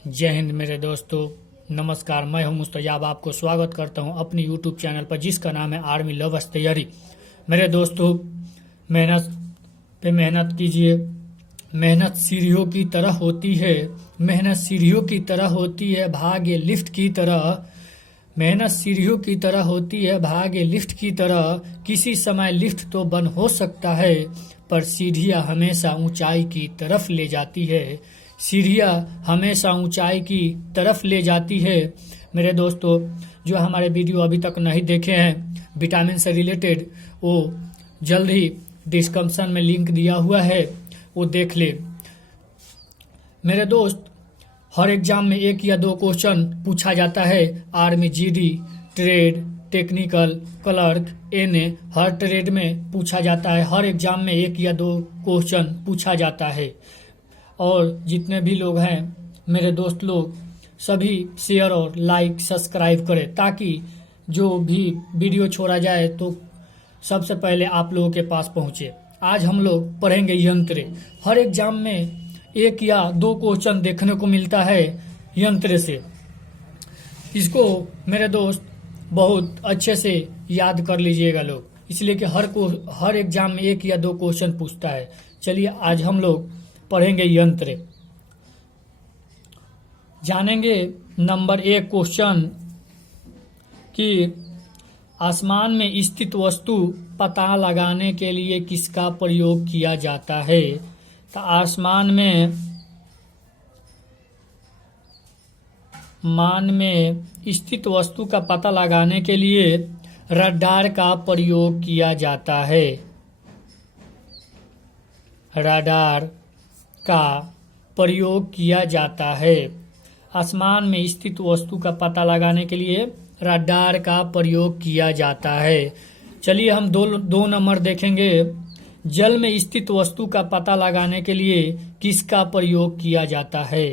जय हिंद मेरे दोस्तों। नमस्कार, मैं हूं मुस्तजाब। आपको स्वागत करता हूं अपनी यूट्यूब चैनल पर जिसका नाम है आर्मी लवर्स तैयारी। मेरे दोस्तों, मेहनत पे मेहनत कीजिए। मेहनत सीढ़ियों की तरह होती है, मेहनत सीढ़ियों की तरह होती है, भाग्य लिफ्ट की तरह। मेहनत सीढ़ियों की तरह होती है, भाग्य लिफ्ट की तरह। किसी समय लिफ्ट तो बंद हो सकता है, पर सीढ़ियां हमेशा ऊंचाई की तरफ ले जाती है। सीढ़ियां हमेशा ऊंचाई की तरफ ले जाती है। मेरे दोस्तों, जो हमारे वीडियो अभी तक नहीं देखे हैं विटामिन से रिलेटेड, वो जल्द ही डिस्क्रिप्शन में लिंक दिया हुआ है, वो देख ले। मेरे दोस्त, हर एग्जाम में एक या दो क्वेश्चन पूछा जाता है। Army, GD, trade, technical, clerk, NA, हर ट्रेड में पूछा जाता है। हर एग्जाम में एक या दो क्वेश्चन पूछा जाता है। और जितने भी लोग हैं मेरे दोस्त लोग, सभी शेयर और लाइक सब्सक्राइब करें ताकि जो भी वीडियो छोड़ा जाए तो सबसे पहले आप लोगों के पास पहुंचे। आज हम लोग पढ़ेंगे यंत्र। हर एग्जाम में एक या दो क्वेश्चन देखने को मिलता है यंत्र से। इसको मेरे दोस्त बहुत अच्छे से याद कर लीजिएगा लोग, इसलिए कि हर एग्जाम में एक या दो क्वेश्चन पूछता है। चलिए आज हम लोग पढ़ेंगे यंत्र। जानेंगे नंबर 1 क्वेश्चन कि आसमान में स्थित वस्तु पता लगाने के लिए किसका प्रयोग किया जाता है। तो आसमान में स्थित वस्तु का पता लगाने के लिए रडार का प्रयोग किया जाता है। रडार का प्रयोग किया जाता है। आसमान में स्थित वस्तु का पता लगाने के लिए रडार का प्रयोग किया जाता है। चलिए हम दो नंबर देखेंगे। जल में स्थित वस्तु का पता लगाने के लिए किसका प्रयोग किया जाता है।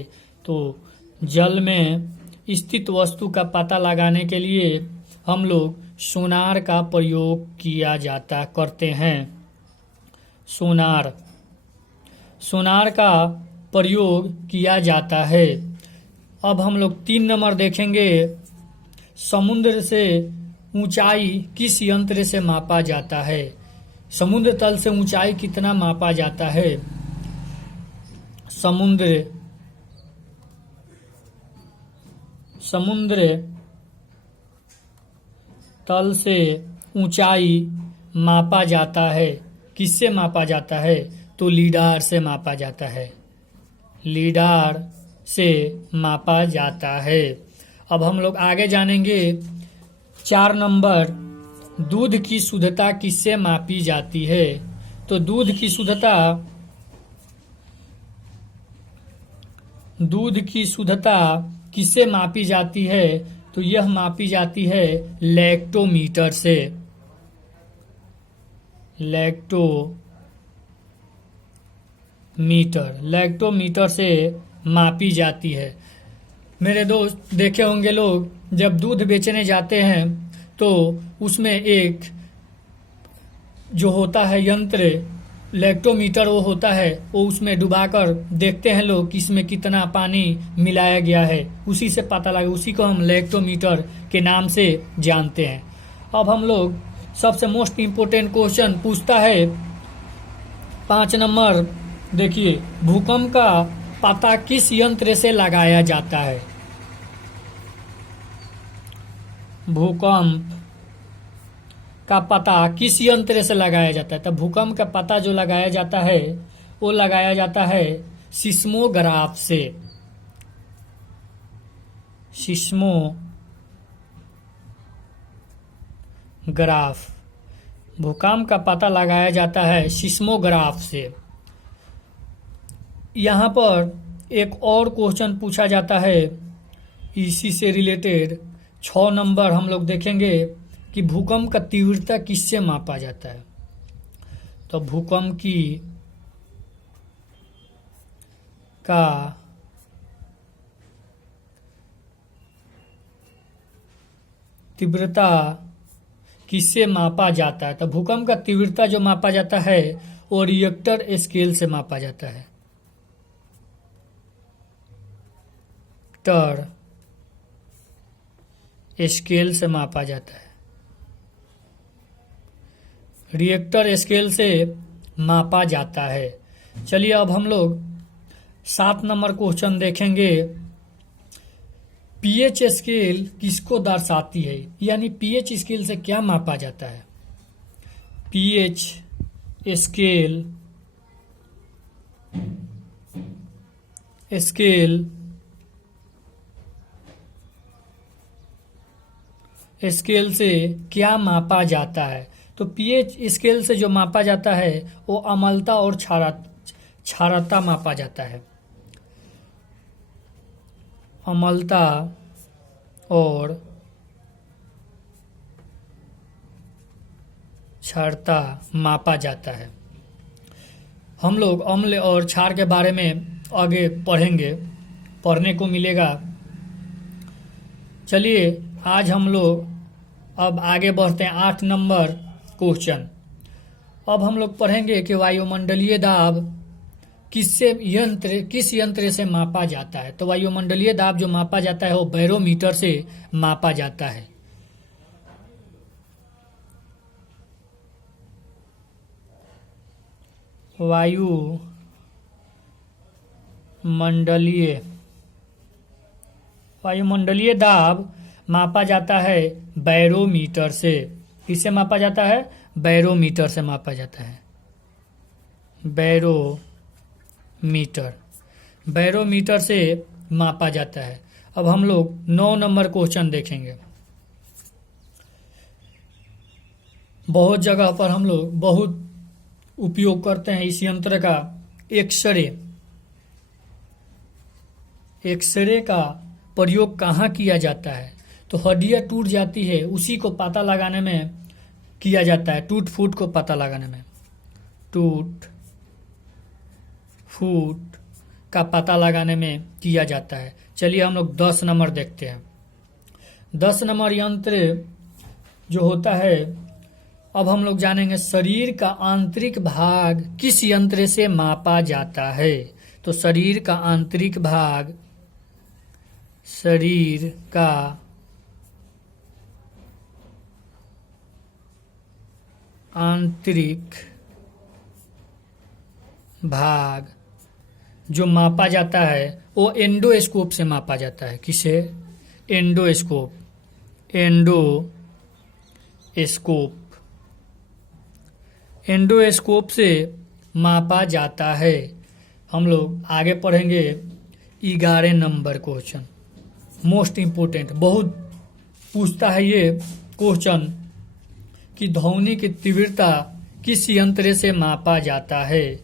तो जल में स्थित वस्तु का पता लगाने के लिए हम लोग सोनार का प्रयोग करते हैं। सोनार का प्रयोग किया जाता है। अब हम लोग 3 नंबर देखेंगे। समुद्र से ऊंचाई किस यंत्र से मापा जाता है। समुद्र तल से ऊंचाई कितना मापा जाता है। समुद्र तल से ऊंचाई मापा जाता है। किससे मापा जाता है। तो लीडार से मापा जाता है। लीडार से मापा जाता है। अब हम लोग आगे जानेंगे 4 नंबर। दूध की शुद्धता किससे मापी जाती है। तो दूध की शुद्धता किससे मापी जाती है। तो यह मापी जाती है लैक्टोमीटर से। लैक्टोमीटर से मापी जाती है। मेरे दोस्त, देखे होंगे लोग, जब दूध बेचने जाते हैं तो उसमें एक जो होता है यंत्र, लैक्टोमीटर वो होता है, वो उसमें डुबाकर देखते हैं लोग कि इसमें कितना पानी मिलाया गया है। उसी से पता लगा, उसी को हम लैक्टोमीटर के नाम से जानते हैं। अब हम लोग सबसे मोस्ट इम्पोर्टेंट क्वेश्चन पूछता है 5 नंबर। देखिए, भूकंप का पता किस यंत्र से लगाया जाता है। भूकंप का पता किस यंत्र से लगाया जाता है। तो भूकंप का पता जो लगाया जाता है वो लगाया जाता है सिस्मोग्राफ से। सिस्मोग्राफ, भूकंप का पता लगाया जाता है सिस्मोग्राफ से। यहाँ पर एक और क्वेश्चन पूछा जाता है इसी से रिलेटेड। 6 नंबर हम लोग देखेंगे कि भूकंप का तीव्रता किससे मापा जाता है। तो भूकंप का तीव्रता किससे मापा जाता है। तो भूकंप का तीव्रता जो मापा जाता है वो रिएक्टर स्केल से मापा जाता है। रिएक्टर स्केल से मापा जाता है। रिएक्टर स्केल से मापा जाता है। चलिए अब हम लोग 7 नंबर क्वेश्चन देखेंगे। पीएच स्केल किसको दर्शाती है, यानी पीएच स्केल से क्या मापा जाता है। पीएच स्केल स्केल से क्या मापा जाता है। तो पीएच स्केल से जो मापा जाता है वो अम्लता और क्षारता मापा जाता है। अम्लता और क्षारता मापा जाता है। हम लोग अम्ल और क्षार के बारे में आगे पढ़ने को मिलेगा। चलिए आज हम लोग अब आगे बढ़ते हैं 8 नंबर क्वेश्चन। अब हम लोग पढ़ेंगे कि वायुमंडलीय दाब किस यंत्र से मापा जाता है। तो वायुमंडलीय दाब जो मापा जाता है वो बैरोमीटर से मापा जाता है। वायुमंडलीय दाब मापा जाता है बैरोमीटर से। किससे मापा जाता है? बैरोमीटर से मापा जाता है। बैरोमीटर से मापा जाता है। अब हम लोग 9 नंबर क्वेश्चन देखेंगे। बहुत जगह पर हम लोग बहुत उपयोग करते हैं इस यंत्र का। एक्सरे का प्रयोग कहाँ किया जाता है? तो हड्डियाँ टूट जाती है, उसी को पता लगाने में किया जाता है। टूट फूट को पता लगाने में, टूट फूट का पता लगाने में किया जाता है। चलिए हम लोग 10 नंबर देखते हैं। 10 नंबर यंत्र जो होता है, अब हम लोग जानेंगे शरीर का आंतरिक भाग किस यंत्र से मापा जाता है। तो शरीर का आंतरिक भाग, शरीर का आंतरिक भाग जो मापा जाता है वो एंडोस्कोप से मापा जाता है। किसे? एंडोस्कोप से मापा जाता है। हम लोग आगे पढ़ेंगे 11 नंबर क्वेश्चन। मोस्ट इम्पोर्टेंट, बहुत पूछता है ये क्वेश्चन कि ध्वनि की तीव्रता किस यंत्र से मापा जाता है।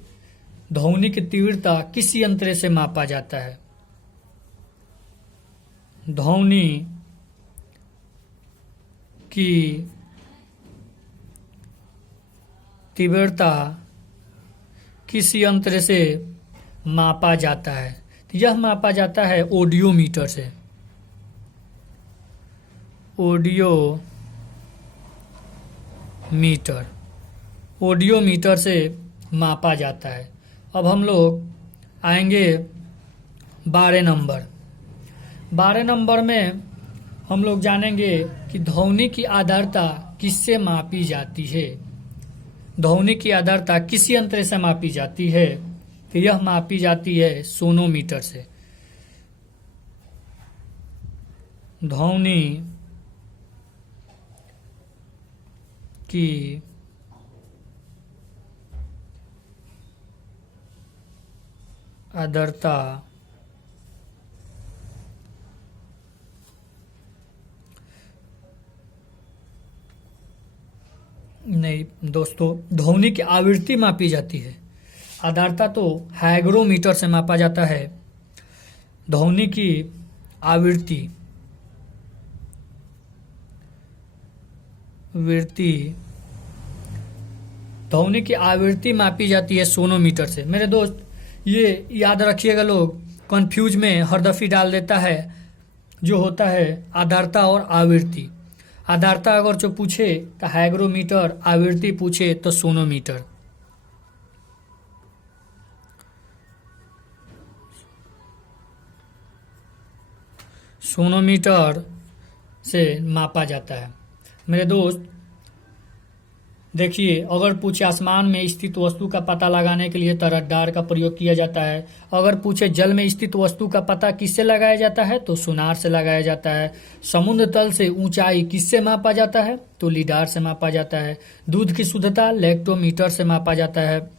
ध्वनि की तीव्रता किस यंत्र से मापा जाता है? ध्वनि की तीव्रता किस यंत्र से मापा जाता है? तो यह मापा जाता है ऑडियोमीटर से। ऑडियोमीटर से मापा जाता है। अब हम लोग आएंगे 12 नंबर। 12 नंबर में हम लोग जानेंगे कि ध्वनि की आर्द्रता किससे मापी जाती है। ध्वनि की आर्द्रता किस यंत्र से मापी जाती है? तो यह मापी जाती है सोनोमीटर से। ध्वनि की आर्द्रता नहीं दोस्तों, ध्वनि की आवृत्ति मापी जाती है। आर्द्रता तो हाइग्रोमीटर से मापा जाता है। ध्वनि की आवृत्ति ध्वनि की आवृत्ति मापी जाती है सोनोमीटर से। मेरे दोस्त ये याद रखिएगा, लोग कंफ्यूज में हर दफी डाल देता है जो होता है आर्द्रता और आवृत्ति। आर्द्रता अगर जो पूछे तो हाइग्रोमीटर, आवृत्ति पूछे तो सोनोमीटर। सोनोमीटर से मापा जाता है। मेरे दोस्त देखिए, अगर पूछे आसमान में स्थित वस्तु का पता लगाने के लिए रडार का प्रयोग किया जाता है। अगर पूछे जल में स्थित वस्तु का पता किससे लगाया जाता है, तो सोनार से लगाया जाता है। समुद्र तल से ऊंचाई किससे मापा जाता है, तो लीडार से मापा जाता है। दूध की शुद्धता लैक्टोमीटर से मापा जाता है।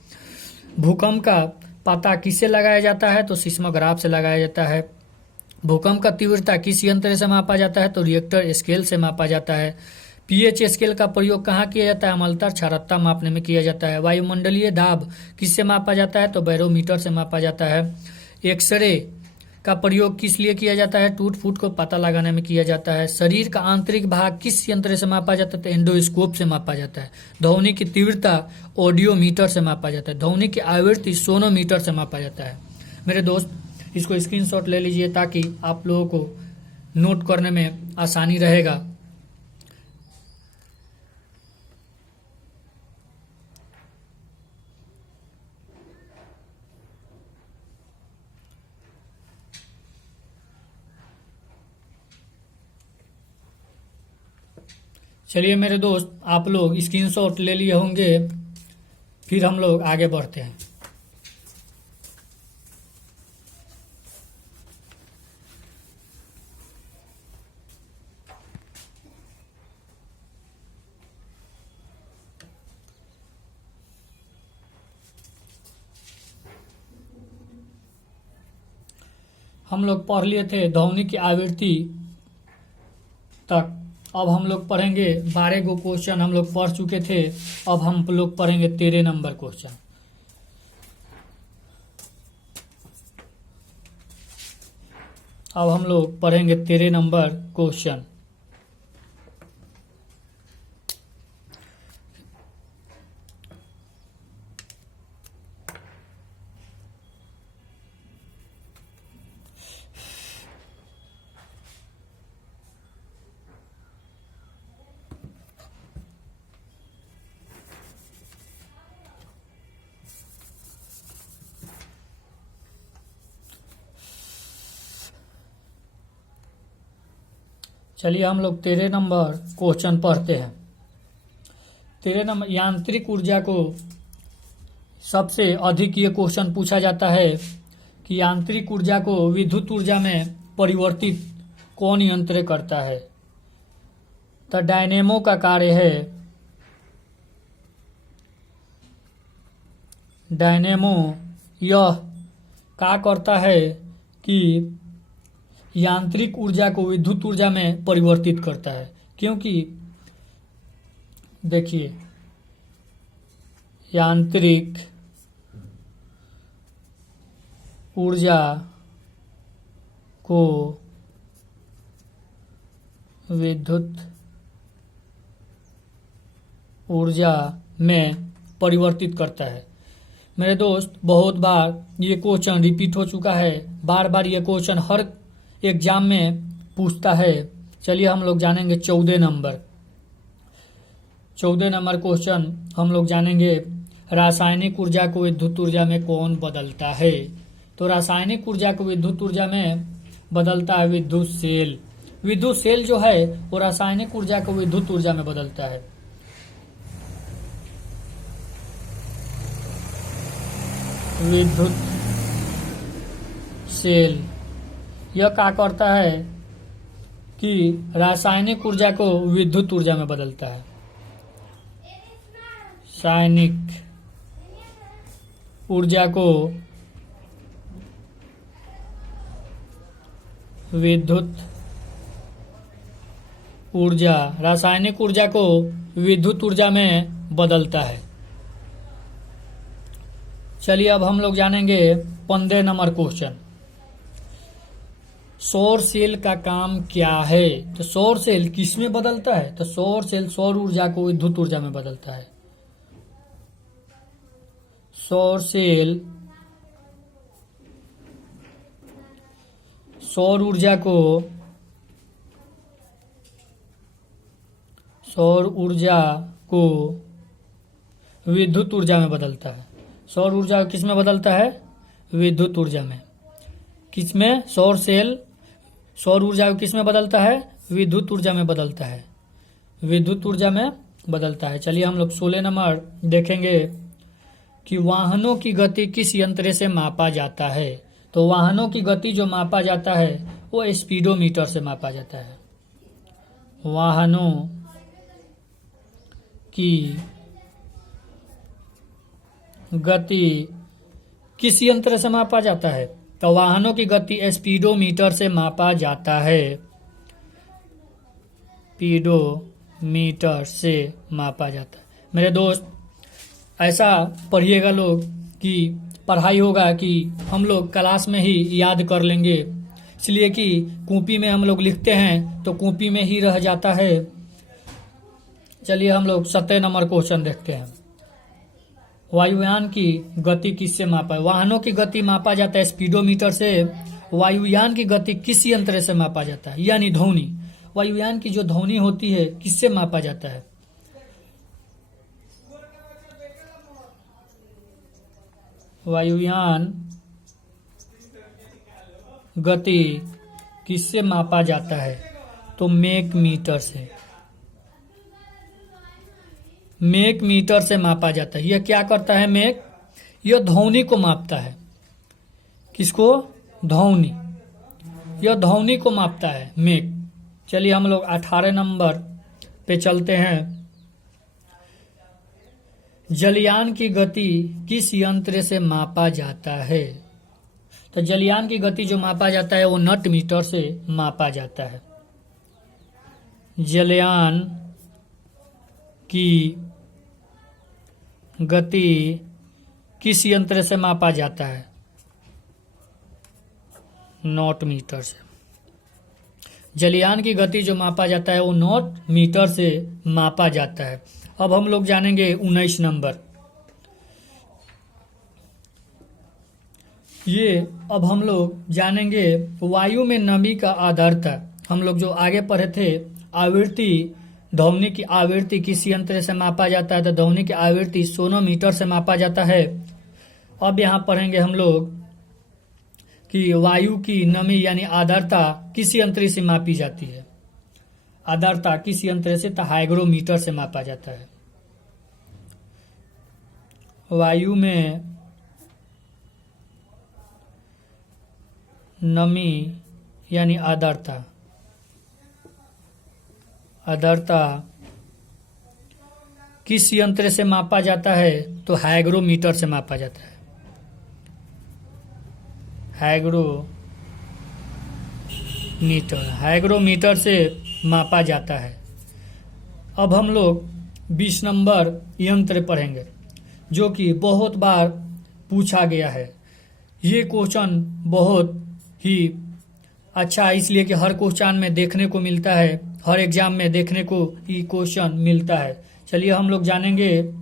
भूकंप का पता किससे लगाया जाता है, तो सिस्मोग्राफ से लगाया जाता है। भूकंप का तीव्रता किस यंत्र से मापा जाता है, तो रिएक्टर स्केल से मापा जाता है। पीएच स्केल का प्रयोग कहाँ किया जाता है, अम्लता क्षारकता मापने में किया जाता है। वायुमंडलीय दाब किससे मापा जाता है, तो बैरोमीटर से मापा जाता है। एक्सरे का प्रयोग किस लिए किया जाता है, टूट फूट को पता लगाने में किया जाता है। शरीर का आंतरिक भाग किस यंत्र से मापा जाता है, तो एंडोस्कोप से मापा जाता है। ध्वनि की तीव्रता ऑडियोमीटर से मापा जाता है। ध्वनि की आवृत्ति सोनोमीटर से मापा जाता है। मेरे दोस्त, इसको स्क्रीनशॉट ले लीजिए ताकि आप लोगों को नोट करने में आसानी रहेगा। चलिए मेरे दोस्त, आप लोग स्क्रीनशॉट ले लिए होंगे, फिर हम लोग आगे बढ़ते हैं। हम लोग पढ़ लिए थे ध्वनि की आवृत्ति तक। अब हम लोग पढ़ेंगे 12 गो क्वेश्चन हम लोग पढ़ चुके थे। अब हम लोग पढ़ेंगे 13 नंबर क्वेश्चन। अब हम लोग पढ़ेंगे 13 नंबर क्वेश्चन। चलिए हम लोग 13 नंबर क्वेश्चन पढ़ते हैं। 13 नंबर, यांत्रिक ऊर्जा को सबसे अधिक ये क्वेश्चन पूछा जाता है कि यांत्रिक ऊर्जा को विद्युत ऊर्जा में परिवर्तित कौन यंत्र करता है। तो डायनेमो का कार्य है। डायनेमो यह क्या करता है कि यांत्रिक ऊर्जा को विद्युत ऊर्जा में परिवर्तित करता है। क्योंकि देखिए, यांत्रिक ऊर्जा को विद्युत ऊर्जा में परिवर्तित करता है। मेरे दोस्त, बहुत बार ये क्वेश्चन रिपीट हो चुका है। बार बार ये क्वेश्चन हर एग्जाम में पूछता है। चलिए हम लोग जानेंगे 14 नंबर। 14 नंबर क्वेश्चन हम लोग जानेंगे, रासायनिक ऊर्जा को विद्युत ऊर्जा में कौन बदलता है। तो रासायनिक ऊर्जा को विद्युत ऊर्जा में बदलता है विद्युत सेल। विद्युत सेल जो है वो रासायनिक ऊर्जा को विद्युत ऊर्जा में बदलता है। विद्युत सेल यह क्या करता है कि रासायनिक ऊर्जा को विद्युत ऊर्जा में बदलता है। रासायनिक ऊर्जा को विद्युत ऊर्जा, रासायनिक ऊर्जा को विद्युत ऊर्जा में बदलता है। चलिए अब हम लोग जानेंगे 15 नंबर क्वेश्चन। सौर सेल का काम क्या है। तो सौर सेल किस में बदलता है, तो सौर सेल सौर ऊर्जा को विद्युत ऊर्जा में बदलता है। सौर सेल सौर ऊर्जा को विद्युत ऊर्जा में बदलता है। सौर ऊर्जा किस में बदलता है, विद्युत ऊर्जा में। किसमें, सौर सेल सौर ऊर्जा को किस में बदलता है? विद्युत ऊर्जा में बदलता है, विद्युत ऊर्जा में बदलता है। चलिए हम लोग 16 नंबर देखेंगे कि वाहनों की गति किस यंत्र से मापा जाता है। तो वाहनों की गति जो मापा जाता है वो स्पीडोमीटर से मापा जाता है। वाहनों की गति किस यंत्र से मापा जाता है? तो वाहनों की गति स्पीडोमीटर से मापा जाता है, स्पीडोमीटर से मापा जाता है। मेरे दोस्त ऐसा पढ़िएगा लोग कि पढ़ाई होगा कि हम लोग क्लास में ही याद कर लेंगे, इसलिए कि कॉपी में हम लोग लिखते हैं तो कॉपी में ही रह जाता है। चलिए हम लोग 17 नंबर क्वेश्चन देखते हैं। वायुयान की गति किससे मापा है? वाहनों की गति मापा जाता है स्पीडोमीटर से। वायुयान की गति किस यंत्र से मापा जाता है? यानी ध्वनि। वायुयान की जो ध्वनि होती है किससे मापा जाता है? वायुयान गति किससे मापा जाता है? तो मैक मीटर से, मैक मीटर से मापा जाता है। यह क्या करता है मैक? यह ध्वनि को मापता है। किसको? ध्वनि। यह ध्वनि को मापता है मैक। चलिए हम लोग 18 नंबर पे चलते हैं। जलयान की गति किस यंत्र से मापा जाता है? तो जलयान की गति जो मापा जाता है वो नट मीटर से मापा जाता है। जलयान की गति किस यंत्र से मापा जाता है? नॉट मीटर से। जलयान की गति जो मापा जाता है वो नॉट मीटर से मापा जाता है। अब हम लोग जानेंगे 19 नंबर। ये अब हम लोग जानेंगे वायु में नमी का आर्द्रता। हम लोग जो आगे पढ़े थे आवृत्ति, ध्वनि की आवृत्ति किस यंत्र से मापा जाता है? तो ध्वनि की आवृत्ति सोनोमीटर से मापा जाता है। अब यहाँ पढ़ेंगे हम लोग कि वायु की नमी यानी आर्द्रता किस यंत्र से मापी जाती है? आर्द्रता किस यंत्र से? तो हाइग्रोमीटर से मापा जाता है। वायु में नमी यानी आर्द्रता, आर्द्रता किस यंत्र से मापा जाता है? तो हाइग्रोमीटर से मापा जाता है। हाइग्रोमीटर से मापा जाता है। अब हम लोग 20 नंबर यंत्र पढ़ेंगे जो कि बहुत बार पूछा गया है। ये क्वेश्चन बहुत ही अच्छा है इसलिए कि हर क्वेश्चन में देखने को मिलता है, हर एग्जाम में देखने को ये क्वेश्चन मिलता है। चलिए हम लोग जानेंगे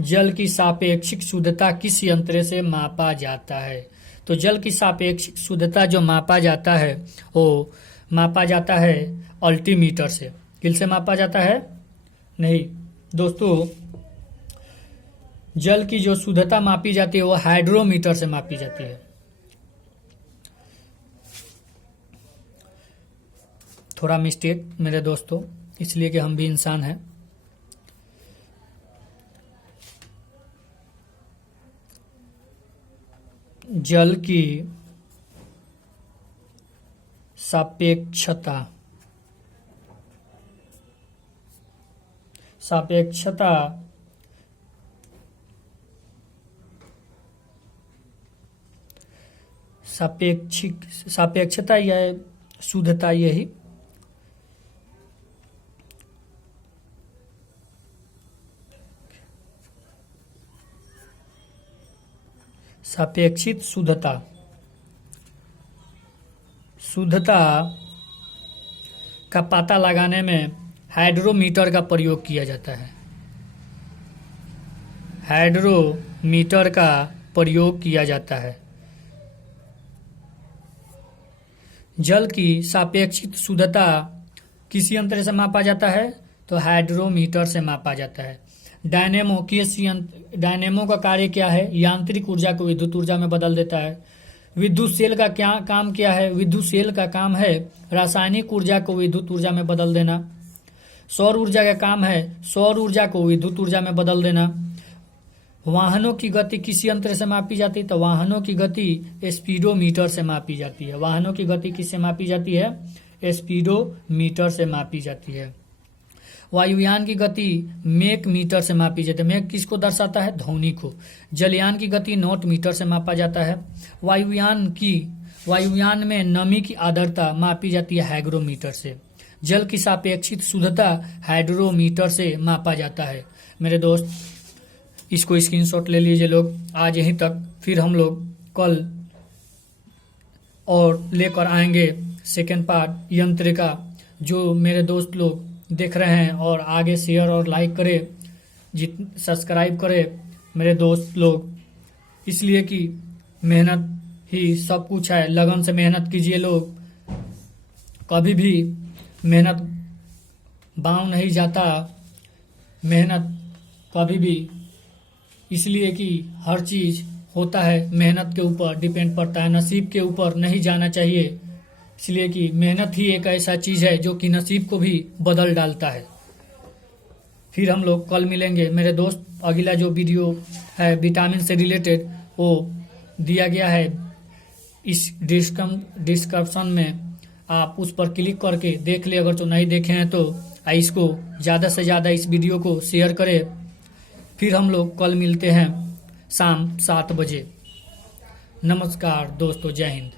जल की सापेक्षिक शुद्धता किस यंत्र से मापा जाता है? तो जल की सापेक्षिक शुद्धता जो मापा जाता है वो मापा जाता है अल्टीमीटर से। किस से मापा जाता है? नहीं दोस्तों, जल की जो शुद्धता मापी जाती है वो हाइड्रोमीटर से मापी जाती है। थोड़ा मिस्टेक मेरे दोस्तों, इसलिए कि हम भी इंसान हैं। जल की सापेक्षता, सापेक्षता सापेक्षता या शुद्धता, यही सापेक्षित शुद्धता, शुद्धता का पता लगाने में हाइड्रोमीटर का प्रयोग किया जाता है। हाइड्रोमीटर का प्रयोग किया जाता है। जल की सापेक्षित शुद्धता किस यंत्र से मापा जाता है? तो हाइड्रोमीटर से मापा जाता है। डायनेमो का कार्य क्या है? यांत्रिक ऊर्जा को विद्युत ऊर्जा में बदल देता है। विद्युत सेल का क्या काम क्या है? विद्युत सेल का काम है रासायनिक ऊर्जा को विद्युत ऊर्जा में बदल देना। सौर ऊर्जा का काम है सौर ऊर्जा को विद्युत ऊर्जा में बदल देना। वाहनों की गति किस यंत्र से मापी जाती है? तो वाहनों की गति स्पीडोमीटर से मापी जाती है। वाहनों की गति किससे मापी जाती है? स्पीडोमीटर से मापी जाती है। वायुयान की गति मेक मीटर से मापी जाती है। मेक किसको दर्शाता है? ध्वनि को। जलयान की गति नॉट मीटर से मापा जाता है। वायुयान में नमी की आर्द्रता मापी जाती है हाइग्रोमीटर से। जल की सापेक्षिक शुद्धता हाइड्रोमीटर से मापा जाता है। मेरे दोस्त, इसको स्क्रीनशॉट ले लीजिए लोग। आज यहीं तक, फिर हम लोग कल और लेकर आएंगे सेकेंड पार्ट यंत्र का। जो मेरे दोस्त लोग देख रहे हैं और आगे शेयर और लाइक करें, सब्सक्राइब करें मेरे दोस्त लोग, इसलिए कि मेहनत ही सब कुछ है। लगन से मेहनत कीजिए लोग, कभी भी मेहनत बाँव नहीं जाता। मेहनत कभी भी, इसलिए कि हर चीज होता है मेहनत के ऊपर डिपेंड पड़ता है, नसीब के ऊपर नहीं जाना चाहिए। इसलिए कि मेहनत ही एक ऐसा चीज है जो कि नसीब को भी बदल डालता है। फिर हम लोग कल मिलेंगे मेरे दोस्त। अगला जो वीडियो है विटामिन से रिलेटेड, वो दिया गया है इस डिस्क्रिप्शन में, आप उस पर क्लिक करके देख ले। अगर तो नहीं देखे हैं तो इसको ज़्यादा से ज़्यादा इस वीडियो को शेयर करें। फिर हम लोग कल मिलते हैं शाम 7 बजे। नमस्कार दोस्तों, जय हिंद।